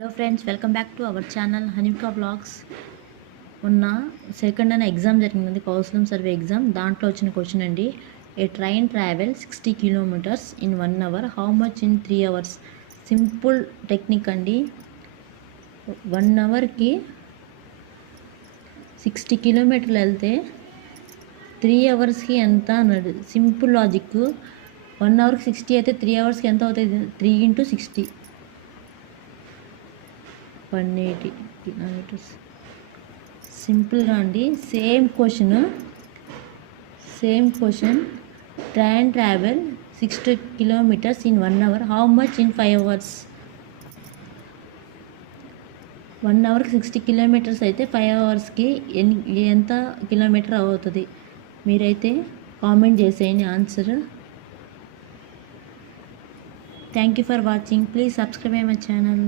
Hello friends, welcome back to our channel హనీకా blogs. ఉన్న second అనే ఎగ్జామ్ జరిగింది, కౌన్సిలింగ్ సర్వే ఎగ్జామ్. దాంట్లో వచ్చిన క్వశ్చన్ అండి, a train travel 60 kilometres in 1 hour, how much in 3 hours? Simple technique అండి. 1 అవర్కి 60 కిలోమీటర్లు వెళ్తే 3 అవర్స్కి ఎంత అన్నది సింపుల్ లాజిక్. 1 అవర్కి 60 అయితే 3 అవర్స్కి ఎంత అవుతుంది? 3 × 60, 180 కిలోమీటర్స్. సింపుల్గా అండి. Same question train travel 60 kilometres in 1 hour, how much in 5 hours? 1 అవర్కి 60 కిలోమీటర్స్ అయితే 5 అవర్స్కి ఎంత కిలోమీటర్ అవుతుంది? మీరైతే కామెంట్ చేసేయండి answer. Thank you for watching. Please subscribe my channel.